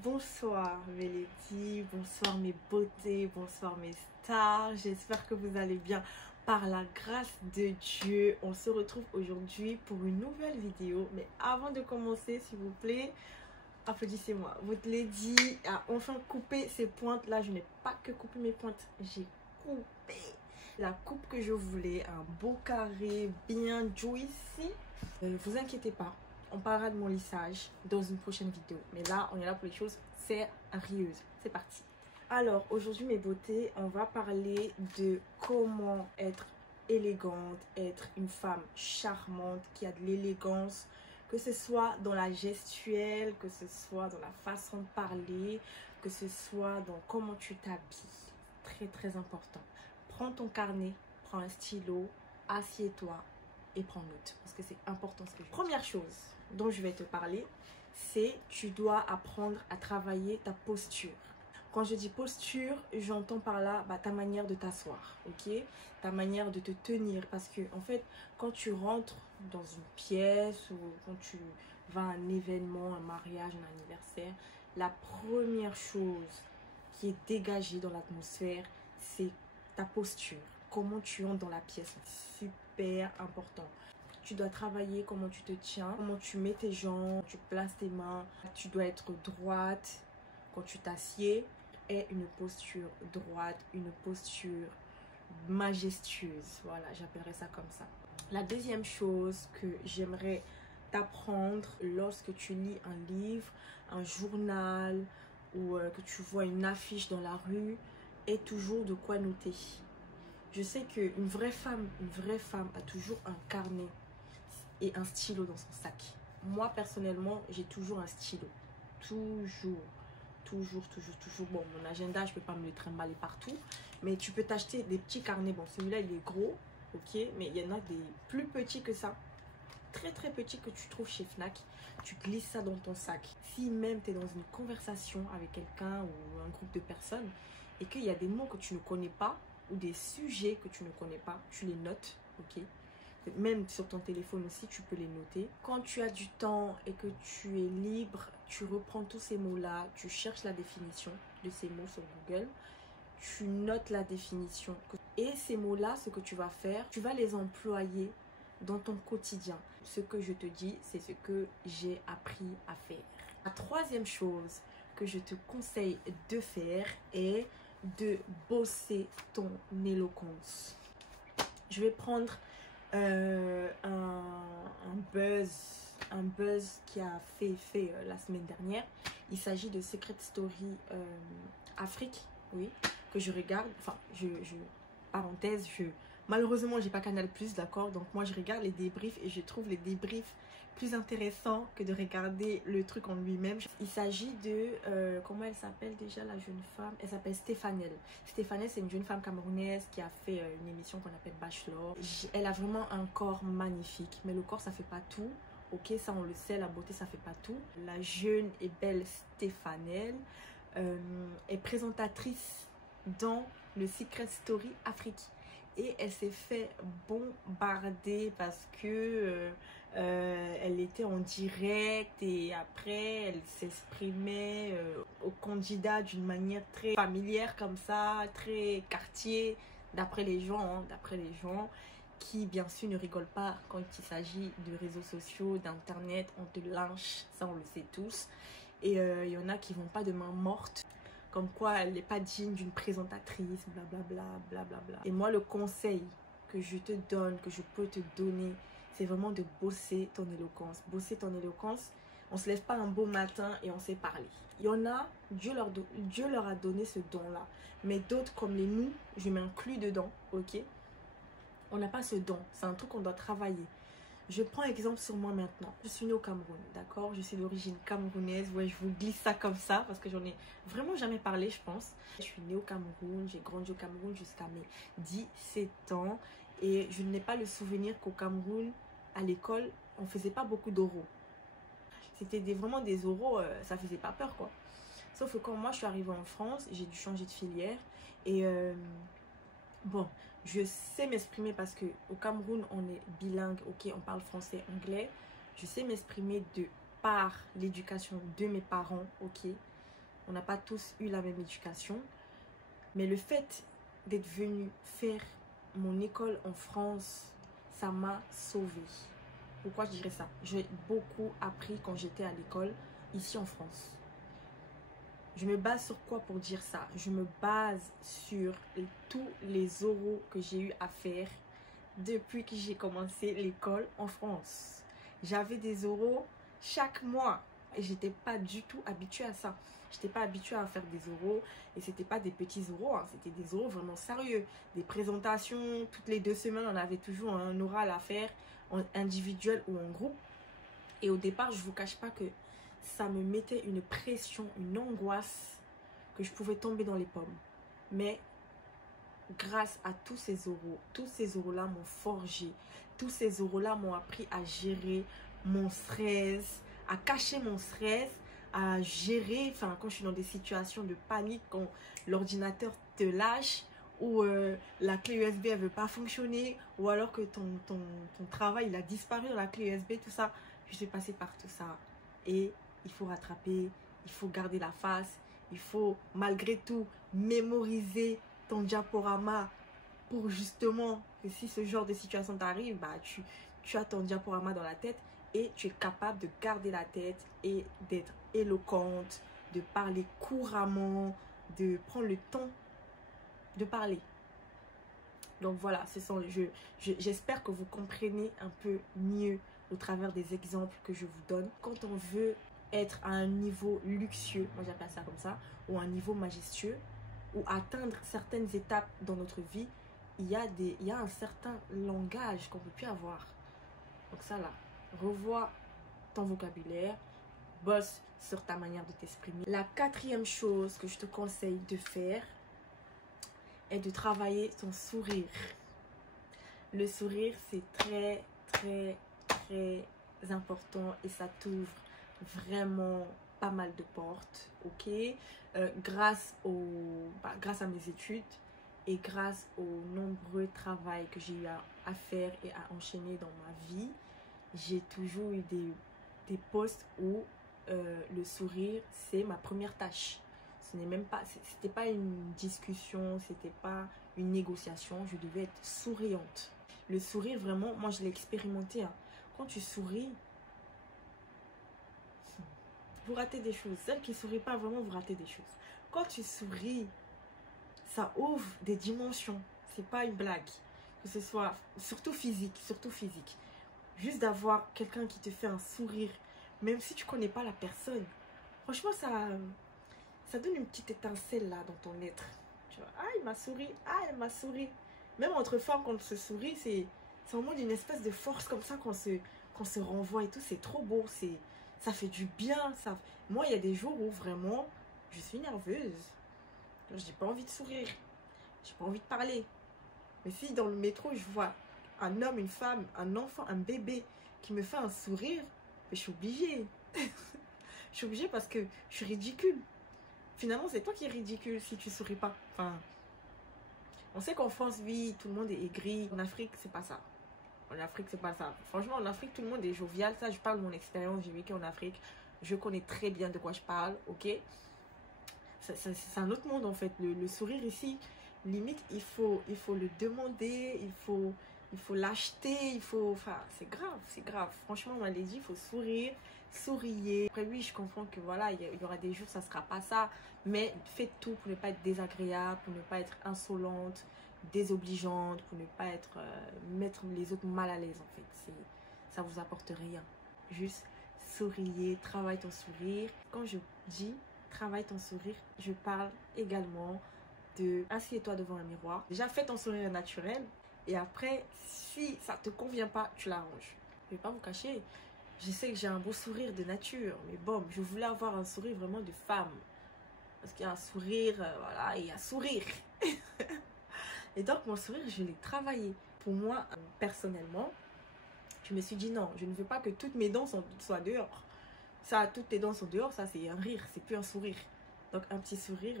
Bonsoir mes ladies, bonsoir mes beautés, bonsoir mes stars. J'espère que vous allez bien par la grâce de Dieu. On se retrouve aujourd'hui pour une nouvelle vidéo. Mais avant de commencer, s'il vous plaît, applaudissez-moi. Votre lady a enfin coupé ses pointes. Là, je n'ai pas que coupé mes pointes, j'ai coupé la coupe que je voulais. Un beau carré bien juicy. Vous inquiétez pas. On parlera de mon lissage dans une prochaine vidéo. Mais là, on est là pour les choses sérieuses. C'est parti. Alors, aujourd'hui, mes beautés, on va parler de comment être élégante, être une femme charmante, qui a de l'élégance, que ce soit dans la gestuelle, que ce soit dans la façon de parler, que ce soit dans comment tu t'habilles. Très, très important. Prends ton carnet, prends un stylo, assieds-toi et prends note. Parce que c'est important ce que je dis. Première chose dont je vais te parler, c'est tu dois apprendre à travailler ta posture. Quand je dis posture, j'entends par là ta manière de t'asseoir, ok? Ta manière de te tenir. Parce que, en fait, quand tu rentres dans une pièce ou quand tu vas à un événement, un mariage, un anniversaire, la première chose qui est dégagée dans l'atmosphère, c'est ta posture. Comment tu entres dans la pièce. Super important. Tu dois travailler comment tu te tiens, comment tu mets tes jambes, tu places tes mains. Tu dois être droite quand tu t'assieds. Et une posture droite, une posture majestueuse. Voilà, j'appellerais ça comme ça. La deuxième chose que j'aimerais t'apprendre lorsque tu lis un livre, un journal ou que tu vois une affiche dans la rue, est toujours de quoi noter. Je sais qu'une vraie femme a toujours un carnet et un stylo dans son sac. Moi, personnellement, j'ai toujours un stylo. Toujours. Bon, mon agenda, je peux pas me le trimballer partout. Mais tu peux t'acheter des petits carnets. Bon, celui-là, il est gros, ok. Mais il y en a des plus petits que ça. Très, très petits que tu trouves chez Fnac. Tu glisses ça dans ton sac. Si même tu es dans une conversation avec quelqu'un ou un groupe de personnes et qu'il y a des mots que tu ne connais pas ou des sujets que tu ne connais pas, tu les notes, ok. Même sur ton téléphone aussi, tu peux les noter. Quand tu as du temps et que tu es libre, tu reprends tous ces mots-là, tu cherches la définition de ces mots sur Google, tu notes la définition. Et ces mots-là, ce que tu vas faire, tu vas les employer dans ton quotidien. Ce que je te dis, c'est ce que j'ai appris à faire. La troisième chose que je te conseille de faire est de bosser ton éloquence. Je vais prendre un buzz qui a fait effet la semaine dernière. Il s'agit de Secret Story Afrique, oui, que je regarde. Enfin, parenthèse, malheureusement, j'ai pas Canal+, d'accord. Donc moi, je regarde les débriefs et je trouve les débriefs plus intéressant que de regarder le truc en lui-même. Il s'agit de, comment elle s'appelle déjà la jeune femme? Elle s'appelle Stéphanelle. Stéphanelle, c'est une jeune femme camerounaise qui a fait une émission qu'on appelle Bachelor. Elle a vraiment un corps magnifique, mais le corps, ça fait pas tout. Ok, ça on le sait, la beauté, ça fait pas tout. La jeune et belle Stéphanelle est présentatrice dans le Secret Story Afrique. Et elle s'est fait bombarder parce que elle était en direct et après elle s'exprimait au candidat d'une manière très familière comme ça, très quartier, d'après les gens, hein, d'après les gens qui bien sûr ne rigolent pas quand il s'agit de réseaux sociaux, d'internet, on te lynche, ça on le sait tous. Et il y en a qui vont pas de main morte. Comme quoi elle n'est pas digne d'une présentatrice, blablabla, blablabla. Et moi, le conseil que je te donne, que je peux te donner, c'est vraiment de bosser ton éloquence. Bosser ton éloquence, on ne se lève pas un beau matin et on sait parler. Il y en a, Dieu leur a donné ce don-là. Mais d'autres, comme les nous, je m'inclus dedans, ok? On n'a pas ce don, c'est un truc qu'on doit travailler. Je prends exemple sur moi maintenant. Je suis née au Cameroun, d'accord? Je suis d'origine camerounaise. Ouais, je vous glisse ça comme ça parce que j'en ai vraiment jamais parlé, je pense. Je suis née au Cameroun, j'ai grandi au Cameroun jusqu'à mes 17 ans. Et je n'ai pas le souvenir qu'au Cameroun, à l'école, on faisait pas beaucoup d'oraux. C'était vraiment des oraux, ça faisait pas peur, quoi. Sauf que quand moi, je suis arrivée en France, j'ai dû changer de filière. Et bon, je sais m'exprimer parce que au Cameroun, on est bilingue, ok, on parle français, anglais. Je sais m'exprimer de par l'éducation de mes parents, ok. On n'a pas tous eu la même éducation. Mais le fait d'être venu faire mon école en France, ça m'a sauvée. Pourquoi je dirais ça? J'ai beaucoup appris quand j'étais à l'école ici en France. Je me base sur quoi pour dire ça? Je me base sur tous les oraux que j'ai eu à faire depuis que j'ai commencé l'école en France. J'avais des oraux chaque mois et j'étais pas du tout habituée à ça. J'étais pas habituée à faire des oraux et c'était pas des petits oraux, hein, c'était des oraux vraiment sérieux. Des présentations, toutes les 2 semaines, on avait toujours un oral à faire, en individuel ou en groupe. Et au départ, je vous cache pas que ça me mettait une pression, une angoisse que je pouvais tomber dans les pommes. Mais grâce à tous ces oraux-là m'ont forgé. Tous ces oraux-là m'ont appris à gérer mon stress, à cacher mon stress, à gérer, enfin, quand je suis dans des situations de panique, quand l'ordinateur te lâche, ou la clé USB ne veut pas fonctionner, ou alors que ton travail il a disparu dans la clé USB, tout ça. Je suis passée par tout ça. Et il faut rattraper, il faut garder la face, il faut malgré tout mémoriser ton diaporama pour justement que si ce genre de situation t'arrive, bah, tu as ton diaporama dans la tête et tu es capable de garder la tête et d'être éloquente, de parler couramment, de prendre le temps de parler. Donc voilà, j'espère que vous comprenez un peu mieux au travers des exemples que je vous donne. Quand on veut être à un niveau luxueux, moi j'appelle ça comme ça, ou un niveau majestueux, ou atteindre certaines étapes dans notre vie, il y a un certain langage qu'on ne peut plus avoir. Donc ça là, revois ton vocabulaire, bosse sur ta manière de t'exprimer. La 4e chose que je te conseille de faire est de travailler ton sourire. Le sourire, c'est très, très, très important et ça t'ouvre vraiment pas mal de portes, ok? Grâce à mes études et grâce aux nombreux travaux que j'ai eu à faire et à enchaîner dans ma vie, j'ai toujours eu des postes où le sourire, c'est ma première tâche. Ce n'est même pas, c'était pas une discussion, c'était pas une négociation, je devais être souriante. Le sourire, vraiment, moi je l'ai expérimenté, hein. Quand tu souris, vous ratez des choses. Celles qui ne sourient pas, vraiment, vous ratez des choses. Quand tu souris, ça ouvre des dimensions. C'est pas une blague. Que ce soit, surtout physique, Juste d'avoir quelqu'un qui te fait un sourire, même si tu connais pas la personne. Franchement, ça donne une petite étincelle là dans ton être. Tu vois, ah, il m'a souri, ah, elle m'a souri. Même entre femmes, quand on se sourit, c'est en mode une espèce de force comme ça qu'on se renvoie et tout. C'est trop beau, ça fait du bien. Moi, il y a des jours où vraiment, je suis nerveuse. Je n'ai pas envie de sourire. J'ai pas envie de parler. Mais si dans le métro, je vois un homme, une femme, un enfant, un bébé qui me fait un sourire, je suis obligée. Je suis obligée parce que je suis ridicule. Finalement, c'est toi qui es ridicule si tu souris pas. Enfin, on sait qu'en France, oui, tout le monde est aigri. En Afrique, c'est pas ça. En Afrique, c'est pas ça. Franchement, en Afrique, tout le monde est jovial. Ça, je parle de mon expérience. J'ai vécu en Afrique. Je connais très bien de quoi je parle, ok? C'est un autre monde, en fait. Le sourire ici, limite, il faut le demander, il faut l'acheter, enfin, c'est grave. Franchement, on m'a dit, il faut sourire, souriez. Après, oui, je comprends que voilà, il y aura des jours, ça sera pas ça, mais faites tout pour ne pas être désagréable, pour ne pas être insolente, désobligeante, pour ne pas être mettre les autres mal à l'aise, en fait. Ça vous apporte rien. Juste souriez, travaille ton sourire. Quand je dis travaille ton sourire, je parle également de assieds-toi devant un miroir. Déjà, fais ton sourire naturel. Et après, si ça ne te convient pas, tu l'arranges. Je ne vais pas vous cacher. Je sais que j'ai un beau sourire de nature. Mais bon, je voulais avoir un sourire vraiment de femme. Parce qu'il y a un sourire, voilà, et il y a sourire. Et donc, mon sourire, je l'ai travaillé. Pour moi, personnellement, je me suis dit non, je ne veux pas que toutes mes dents soient dehors. Ça, toutes tes dents sont dehors, ça c'est un rire, c'est plus un sourire. Donc, un petit sourire,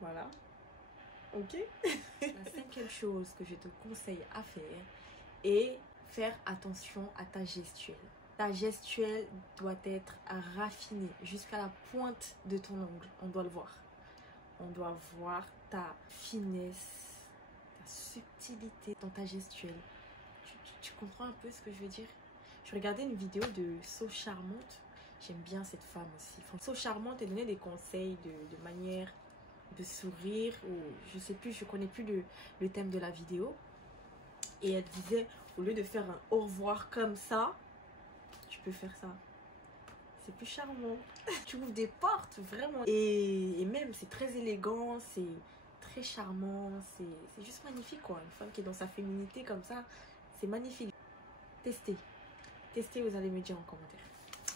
voilà. Ok. La 5e chose que je te conseille à faire est faire attention à ta gestuelle. Ta gestuelle doit être raffinée jusqu'à la pointe de ton ongle. On doit le voir. On doit voir ta finesse, ta subtilité dans ta gestuelle. Tu comprends un peu ce que je veux dire? Je regardais une vidéo de So Charmante. J'aime bien cette femme aussi. So Charmante, elle donnait des conseils de manière de sourire. Ou je sais plus, je connais plus le thème de la vidéo. Et elle disait, au lieu de faire un au revoir comme ça, tu peux faire ça. C'est plus charmant. Tu ouvres des portes, vraiment. Et même, c'est très élégant, c'est très charmant. C'est juste magnifique, quoi. Une femme qui est dans sa féminité comme ça, c'est magnifique. Testez. Testez, vous allez me dire en commentaire.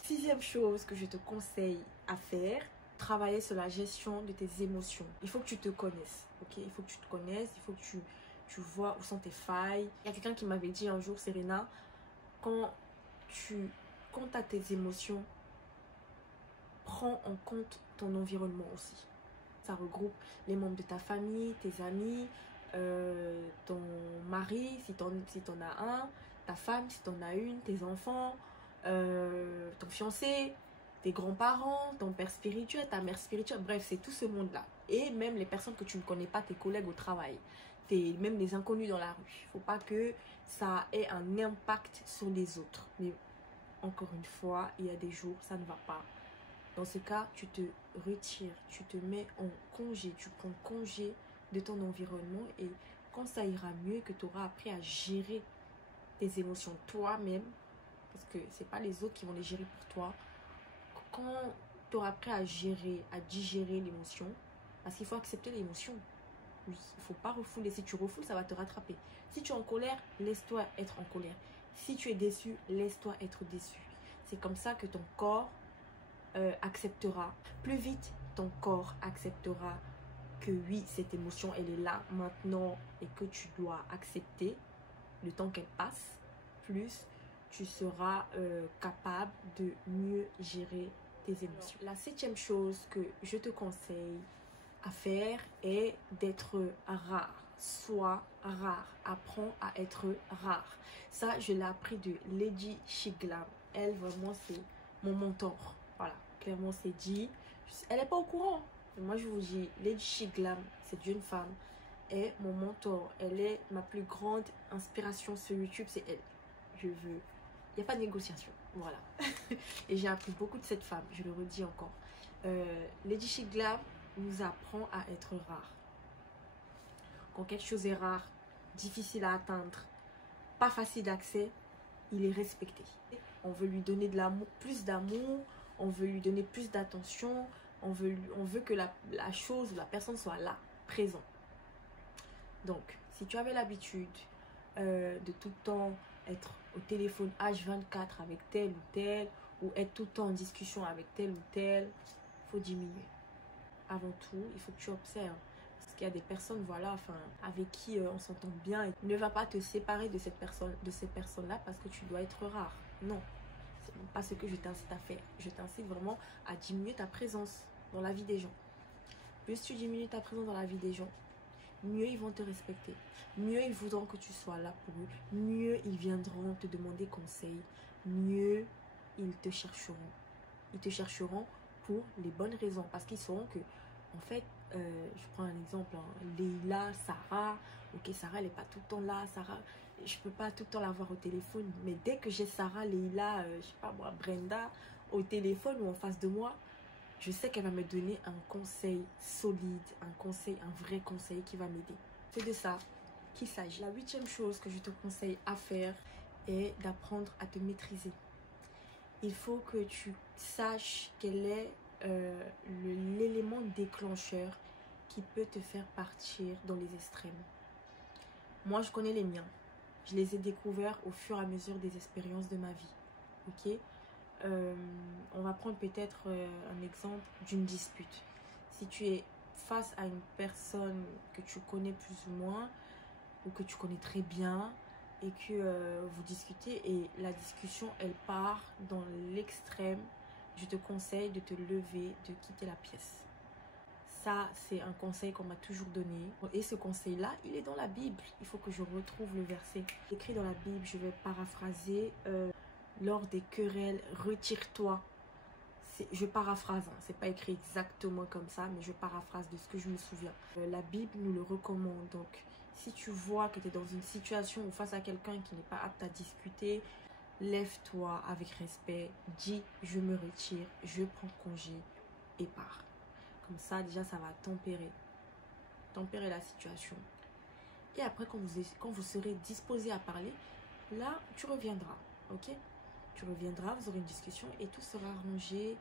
6e chose que je te conseille à faire, travailler sur la gestion de tes émotions. Il faut que tu te connaisses, ok? Il faut que tu te connaisses, il faut que tu vois où sont tes failles. Il y a quelqu'un qui m'avait dit un jour, Serena, quand tu as tes émotions, prends en compte ton environnement aussi. Ça regroupe les membres de ta famille, tes amis, ton mari, si tu en as un, ta femme, si tu en as une, tes enfants, ton fiancé, tes grands-parents, ton père spirituel, ta mère spirituelle, bref, c'est tout ce monde-là. Et même les personnes que tu ne connais pas, tes collègues au travail, même les inconnus dans la rue. Il ne faut pas que ça ait un impact sur les autres. Mais encore une fois, il y a des jours, ça ne va pas. Dans ce cas, tu te retires, tu te mets en congé, tu prends congé de ton environnement et quand ça ira mieux, que tu auras appris à gérer tes émotions toi-même, parce que ce n'est pas les autres qui vont les gérer pour toi, quand tu auras appris à gérer, à digérer l'émotion, parce qu'il faut accepter l'émotion. Oui, il ne faut pas refouler. Si tu refoules, ça va te rattraper. Si tu es en colère, laisse-toi être en colère. Si tu es déçu, laisse-toi être déçu. C'est comme ça que ton corps acceptera. Plus vite, ton corps acceptera que oui, cette émotion, elle est là maintenant et que tu dois accepter le temps qu'elle passe, plus tu seras capable de mieux gérer tes émotions. La 7e chose que je te conseille à faire est d'être rare. Sois rare. Apprends à être rare. Ça, je l'ai appris de Lady Shiglam. Elle, vraiment, c'est mon mentor. Voilà, clairement, c'est dit. Elle n'est pas au courant. Moi, je vous dis, Lady Shiglam, cette jeune femme, est mon mentor. Elle est ma plus grande inspiration sur YouTube. C'est elle. Je veux... Il n'y a pas de négociation. Voilà. Et j'ai appris beaucoup de cette femme. Je le redis encore. Lady Shiglam nous apprend à être rare. Quand quelque chose est rare, difficile à atteindre, pas facile d'accès, il est respecté. On veut lui donner de l'amour, plus d'amour, on veut lui donner plus d'attention, on veut que la chose, la personne soit là, présent. Donc, si tu avais l'habitude de tout le temps être au téléphone H24 avec tel ou tel, ou être tout le temps en discussion avec tel ou tel, il faut diminuer. Avant tout, il faut que tu observes. Parce qu'il y a des personnes, voilà, enfin, avec qui on s'entend bien. Et ne va pas te séparer de cette personne-là parce que tu dois être rare. Non, c'est pas ce que je t'incite à faire. Je t'incite vraiment à diminuer ta présence dans la vie des gens. Plus tu diminues ta présence dans la vie des gens, mieux ils vont te respecter. Mieux ils voudront que tu sois là pour eux. Mieux ils viendront te demander conseil. Mieux ils te chercheront. Ils te chercheront pour les bonnes raisons. Parce qu'ils sauront que, en fait, je prends un exemple, hein, Leila, Sarah, ok, Sarah, elle n'est pas tout le temps là, Sarah, je ne peux pas tout le temps la voir au téléphone, mais dès que j'ai Sarah, Leila, je sais pas moi, Brenda, au téléphone ou en face de moi, je sais qu'elle va me donner un conseil solide, un vrai conseil qui va m'aider. C'est de ça qu'il s'agit. La 8e chose que je te conseille à faire est d'apprendre à te maîtriser. Il faut que tu saches quel est l'élément déclencheur qui peut te faire partir dans les extrêmes. Moi, je connais les miens. Je les ai découverts au fur et à mesure des expériences de ma vie. Ok, on va prendre peut-être un exemple d'une dispute. Si tu es face à une personne que tu connais plus ou moins, ou que tu connais très bien, et que vous discutez et la discussion elle part dans l'extrême, je te conseille de te lever, de quitter la pièce. Ça, c'est un conseil qu'on m'a toujours donné. Et ce conseil-là, il est dans la Bible. Il faut que je retrouve le verset écrit dans la Bible. Je vais paraphraser. lors des querelles, retire-toi. Je paraphrase, hein, c'est pas écrit exactement comme ça, mais je paraphrase de ce que je me souviens. La Bible nous le recommande. Donc, si tu vois que tu es dans une situation ou face à quelqu'un qui n'est pas apte à discuter, lève-toi avec respect, dis je me retire, je prends congé et pars. Comme ça, déjà, ça va tempérer la situation. Et après, quand vous serez disposé à parler, là, tu reviendras, ok? Tu reviendras, vous aurez une discussion et tout sera rangé,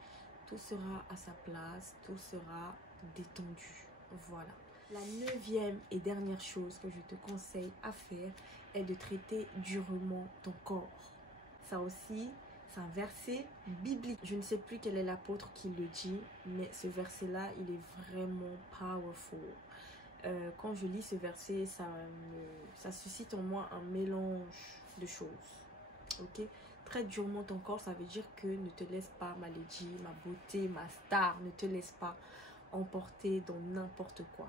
tout sera à sa place, tout sera détendu. Voilà. La 9e et dernière chose que je te conseille à faire est de traiter durement ton corps. Ça aussi, c'est un verset biblique. Je ne sais plus quel est l'apôtre qui le dit, mais ce verset-là, il est vraiment powerful. Quand je lis ce verset, ça suscite en moi un mélange de choses. Ok? Traite durement ton corps, ça veut dire que ne te laisse pas, ma lady, ma beauté, ma star, ne te laisse pas emporter dans n'importe quoi.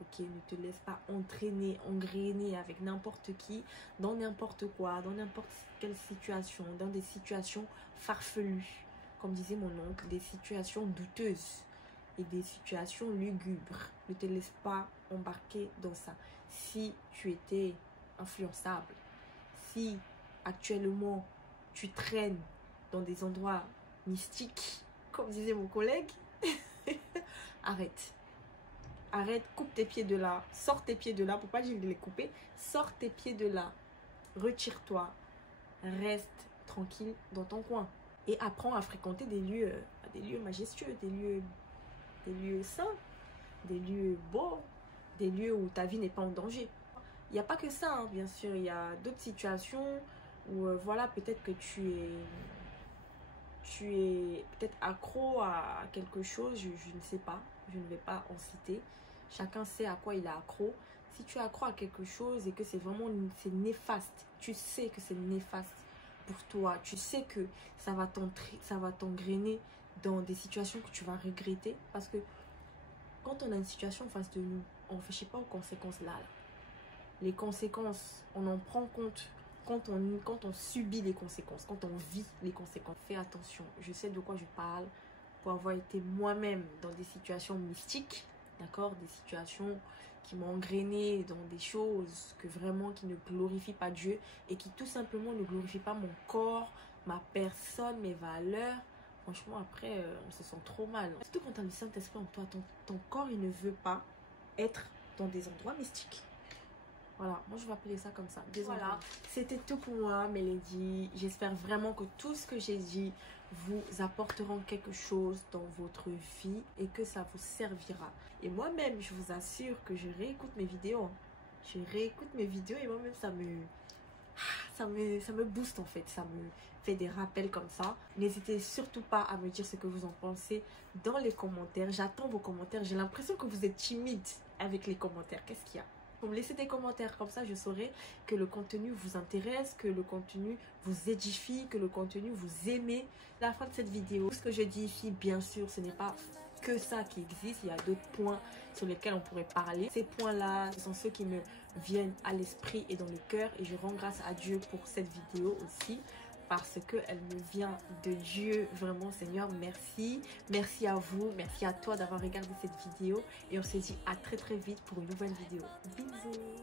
Ok? Ne te laisse pas entraîner, engrainer avec n'importe qui, dans n'importe quoi, dans n'importe quelle situation, dans des situations farfelues. Comme disait mon oncle, des situations douteuses et des situations lugubres. Ne te laisse pas embarquer dans ça. Si tu étais influençable, si actuellement tu traînes dans des endroits mystiques, comme disait mon collègue, arrête. Arrête, coupe tes pieds de là, sors tes pieds de là, pour pas dire de les couper, sors tes pieds de là, retire-toi, reste tranquille dans ton coin et apprends à fréquenter des lieux majestueux, des lieux sains, des lieux beaux, des lieux où ta vie n'est pas en danger. Il n'y a pas que ça, hein, bien sûr, il y a d'autres situations où voilà, peut-être que tu es peut-être accro à quelque chose, je ne sais pas, je ne vais pas en citer. Chacun sait à quoi il est accro. Si tu es accro à quelque chose et que c'est néfaste, tu sais que c'est néfaste pour toi, tu sais que ça va t'engrainer dans des situations que tu vas regretter. Parce que quand on a une situation en face de nous, on ne réfléchit pas aux conséquences là. Les conséquences, on en prend compte quand on subit les conséquences, quand on vit les conséquences. Fais attention, je sais de quoi je parle pour avoir été moi-même dans des situations mystiques, d'accord, des situations qui m'ont engrainé dans des choses qui ne glorifient pas Dieu et qui tout simplement ne glorifient pas mon corps, ma personne, mes valeurs. Franchement, après, on se sent trop mal. Surtout quand tu as le Saint-Esprit en toi, ton corps, il ne veut pas être dans des endroits mystiques. Voilà, moi je vais appeler ça comme ça. Voilà, c'était tout pour moi, Melody. J'espère vraiment que tout ce que j'ai dit vous apportera quelque chose dans votre vie et que ça vous servira. Et moi-même, je vous assure que je réécoute mes vidéos. Je réécoute mes vidéos et moi-même, ça me booste en fait. Ça me fait des rappels comme ça. N'hésitez surtout pas à me dire ce que vous en pensez dans les commentaires. J'attends vos commentaires. J'ai l'impression que vous êtes timide avec les commentaires. Qu'est-ce qu'il y a? Vous me laissez des commentaires, comme ça je saurai que le contenu vous intéresse, que le contenu vous édifie, que le contenu vous aimez. À la fin de cette vidéo, ce que je dis ici, bien sûr, ce n'est pas que ça qui existe. Il y a d'autres points sur lesquels on pourrait parler. Ces points-là, ce sont ceux qui me viennent à l'esprit et dans le cœur. Et je rends grâce à Dieu pour cette vidéo aussi, parce qu'elle me vient de Dieu. Vraiment, Seigneur, merci. Merci à vous, merci à toi d'avoir regardé cette vidéo. Et on se dit à très très vite pour une nouvelle vidéo. Bisous.